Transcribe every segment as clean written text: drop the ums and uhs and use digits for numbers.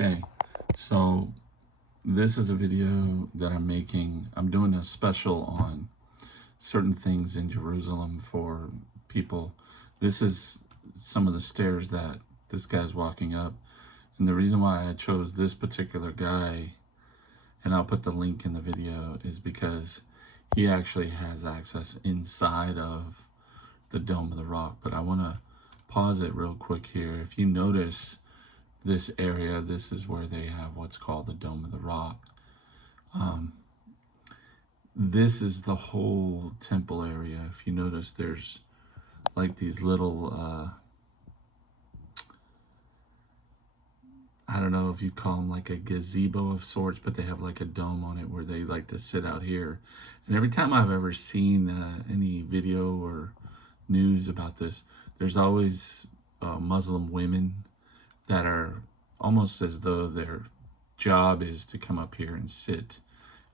Okay, so this is a video that I'm making. I'm doing a special on certain things in Jerusalem for people. This is some of the stairs that this guy's walking up. And the reason why I chose this particular guy, and I'll put the link in the video, is because he actually has access inside of the Dome of the Rock. But I want to pause it real quick here. If you notice this area, this is where they have what's called the Dome of the Rock. This is the whole temple area. If you notice, there's like these little, I don't know if you call them like a gazebo of sorts, but they have like a dome on it where they like to sit out here. And every time I've ever seen any video or news about this, there's always Muslim women that are almost as though their job is to come up here and sit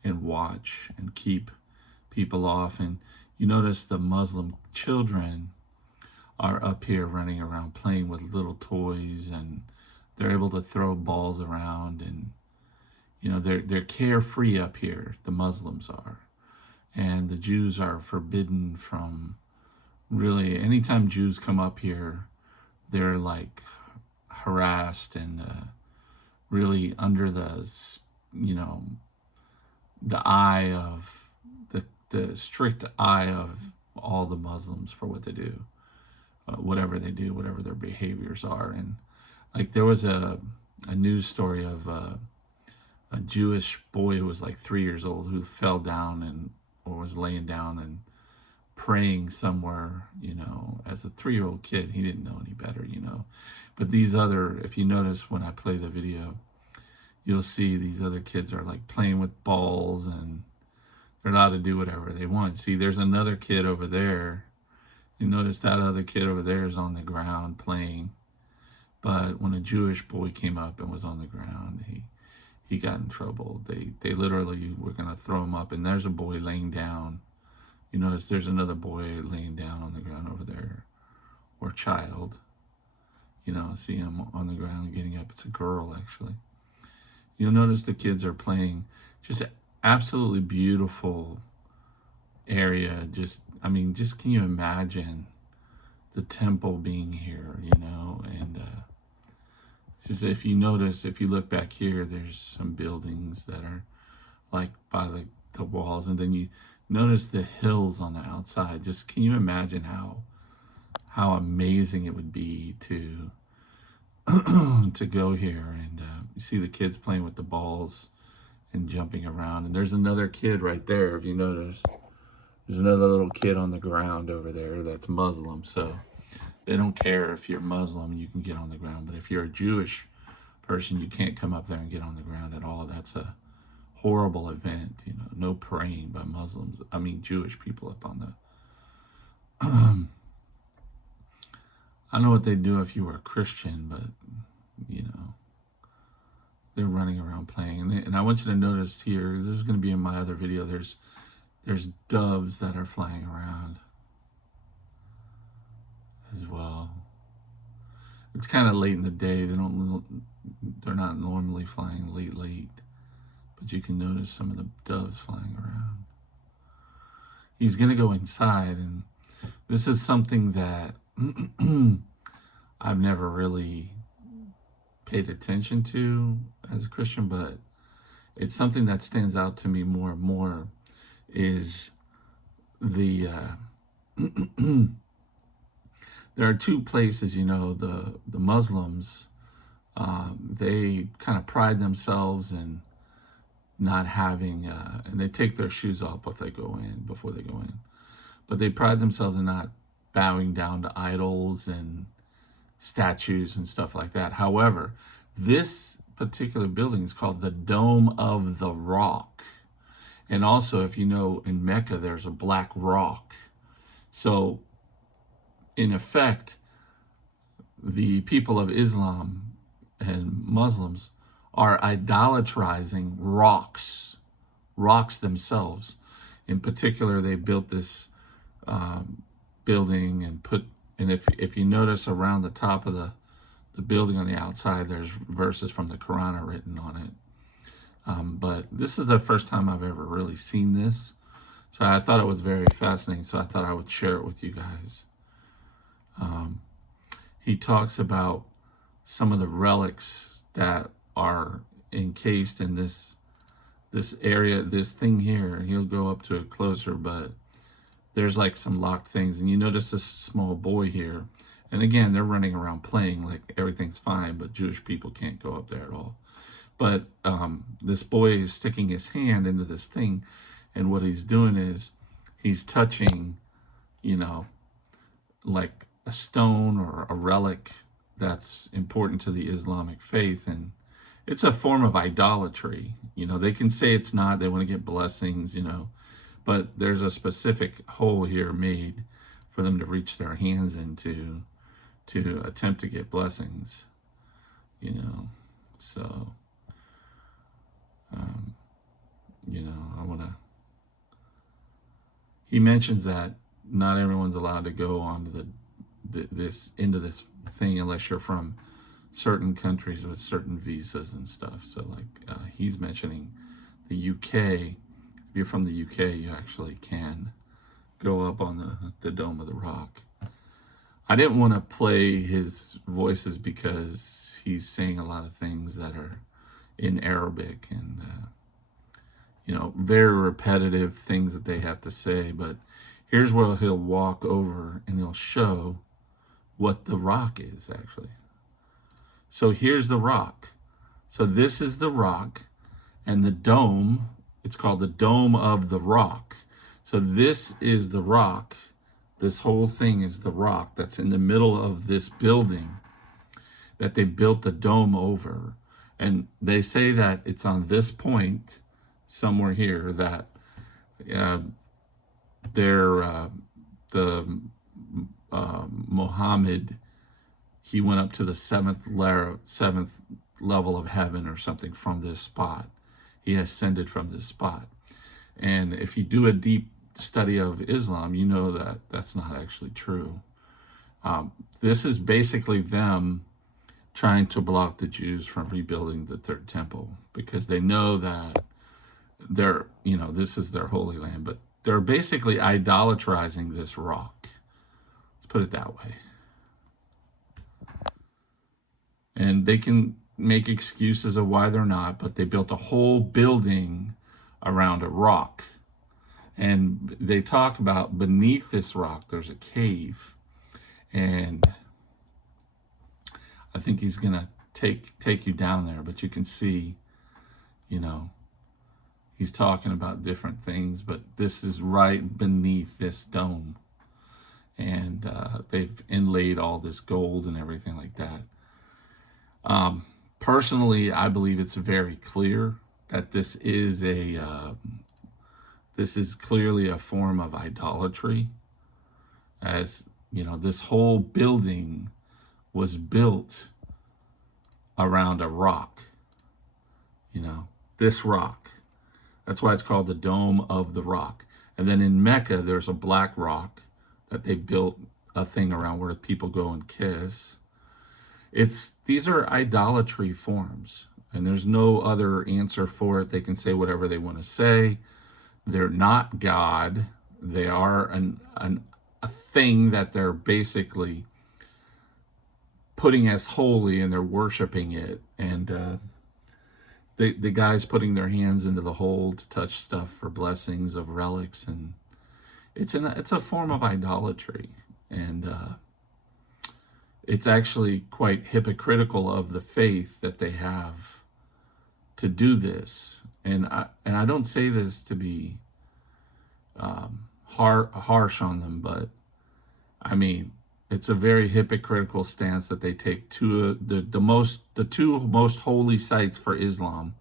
and watch and keep people off. And you notice the Muslim children are up here running around playing with little toys, and they're able to throw balls around, and you know, they're carefree up here. The Muslims are, and the Jews are forbidden from really. Anytime Jews come up here, they're like harassed and really under the, you know, the eye of the strict eye of all the Muslims for what they do, whatever they do, whatever their behaviors are. And like there was a news story of a Jewish boy who was like 3 years old who fell down and or was laying down and praying somewhere, you know, as a 3-year-old kid. He didn't know any better, you know. But these other, if you notice when I play the video, you'll see these other kids are like playing with balls, and they're allowed to do whatever they want. See, there's another kid over there. You notice that other kid over there is on the ground playing. But when a Jewish boy came up and was on the ground, he got in trouble. They literally were going to throw him up, and there's a boy laying down. You notice there's another boy laying down on the ground over there, or child. You know, see him on the ground getting up. It's a girl, actually. You'll notice the kids are playing. Just absolutely beautiful area. Just, I mean, just can you imagine the temple being here, you know? And just if you notice, if you look back here, there's some buildings that are like by the walls. And then you notice the hills on the outside. Just can you imagine how amazing it would be to to go here. And you see the kids playing with the balls and jumping around. And there's another kid right there, if you notice. There's another little kid on the ground over there that's Muslim. So they don't care if you're Muslim, you can get on the ground. But if you're a Jewish person, you can't come up there and get on the ground at all. That's a horrible event, you know. No praying by Muslims. I mean, Jewish people up on the... I don't know what they'd do if you were a Christian, but, you know, they're running around playing. And I want you to notice here, this is going to be in my other video, there's doves that are flying around as well. It's kind of late in the day. They're not normally flying late, but you can notice some of the doves flying around. He's going to go inside, and this is something that I've never really paid attention to as a Christian, but it's something that stands out to me more and more, is the there are two places, you know, the Muslims, they kind of pride themselves in not having, and they take their shoes off before they go in, but they pride themselves in not bowing down to idols and statues and stuff like that. However, this particular building is called the Dome of the Rock. And also, if you know, in Mecca, there's a black rock. So, in effect, the people of Islam and Muslims are idolatrizing rocks themselves. In particular, they built this building and if you notice around the top of the the building on the outside, there's verses from the Quran written on it. But this is the first time I've ever really seen this. So I thought it was very fascinating. So I thought I would share it with you guys. He talks about some of the relics that are encased in this area, this thing here. He'll go up to it closer, but there's like some locked things. And you notice this small boy here. And again, they're running around playing like everything's fine, but Jewish people can't go up there at all. But this boy is sticking his hand into this thing, and what he's doing is he's touching, like a stone or a relic that's important to the Islamic faith, and it's a form of idolatry. They can say it's not, they want to get blessings, but there's a specific hole here made for them to reach their hands into to attempt to get blessings, so I want to, he mentions that not everyone's allowed to go onto into this thing unless you're from certain countries with certain visas and stuff. So like he's mentioning the UK. If you're from the UK, you actually can go up on the Dome of the Rock. I didn't want to play his voices because he's saying a lot of things that are in Arabic and very repetitive things that they have to say. But here's where he'll walk over and he'll show what the rock is actually. So here's the rock. So this is the rock, and the dome, it's called the Dome of the Rock. So this is the rock. This whole thing is the rock that's in the middle of this building that they built the dome over. And they say that it's on this point somewhere here that Muhammad, he went up to the seventh level of heaven or something from this spot. He ascended from this spot. And if you do a deep study of Islam, you know that that's not actually true. This is basically them trying to block the Jews from rebuilding the third temple because they know that this is their holy land, but they're basically idolatrizing this rock. Let's put it that way. And they can make excuses of why they're not, but they built a whole building around a rock. And they talk about beneath this rock, there's a cave. And I think he's going to take you down there, but you can see, he's talking about different things, but this is right beneath this dome. And they've inlaid all this gold and everything like that. Personally, I believe it's very clear that this is clearly a form of idolatry. As this whole building was built around a rock. This rock. That's why it's called the Dome of the Rock. And then in Mecca, there's a black rock that they built a thing around where people go and kiss. These are idolatry forms, and there's no other answer for it. They can say whatever they want to say. They're not God. They are a thing that they're basically putting as holy, and they're worshiping it. And the guys putting their hands into the hole to touch stuff for blessings of relics, and it's a form of idolatry. And it's actually quite hypocritical of the faith that they have to do this. And I don't say this to be harsh on them, but I mean, it's a very hypocritical stance that they take to the two most holy sites for Islam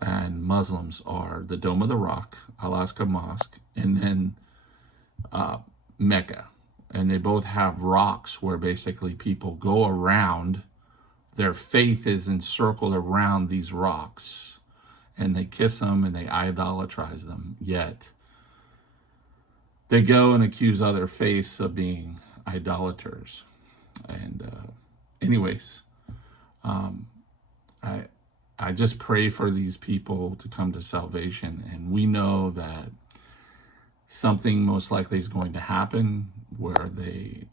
and Muslims are the Dome of the Rock, Al-Aqsa Mosque, and then Mecca. And they both have rocks where basically people go around. Their faith is encircled around these rocks, and they kiss them and they idolatrize them. Yet they go and accuse other faiths of being idolaters. And anyways, I I just pray for these people to come to salvation, and we know that something most likely is going to happen where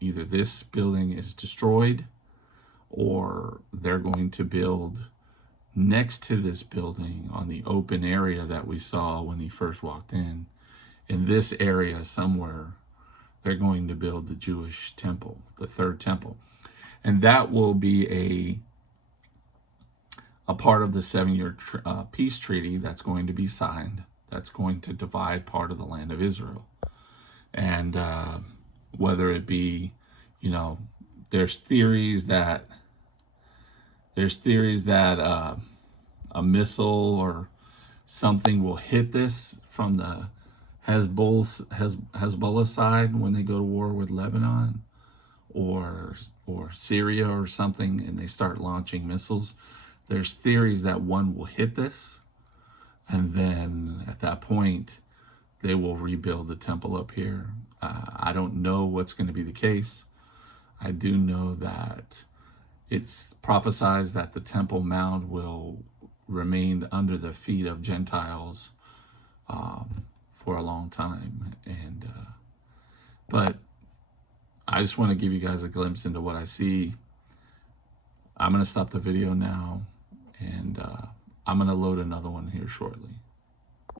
either this building is destroyed or they're going to build next to this building on the open area that we saw when he first walked in this area somewhere, they're going to build the Jewish temple, the third temple. And that will be a part of the 7-year peace treaty that's going to be signed, that's going to divide part of the land of Israel. And whether it be, there's theories that a missile or something will hit this from the Hezbollah side when they go to war with Lebanon or Syria or something, and they start launching missiles. There's theories that one will hit this, and then at that point they will rebuild the temple up here. I don't know what's going to be the case. I do know that it's prophesied that the Temple Mound will remain under the feet of Gentiles for a long time. And but I just want to give you guys a glimpse into what I see. I'm going to stop the video now, and I'm going to load another one here shortly.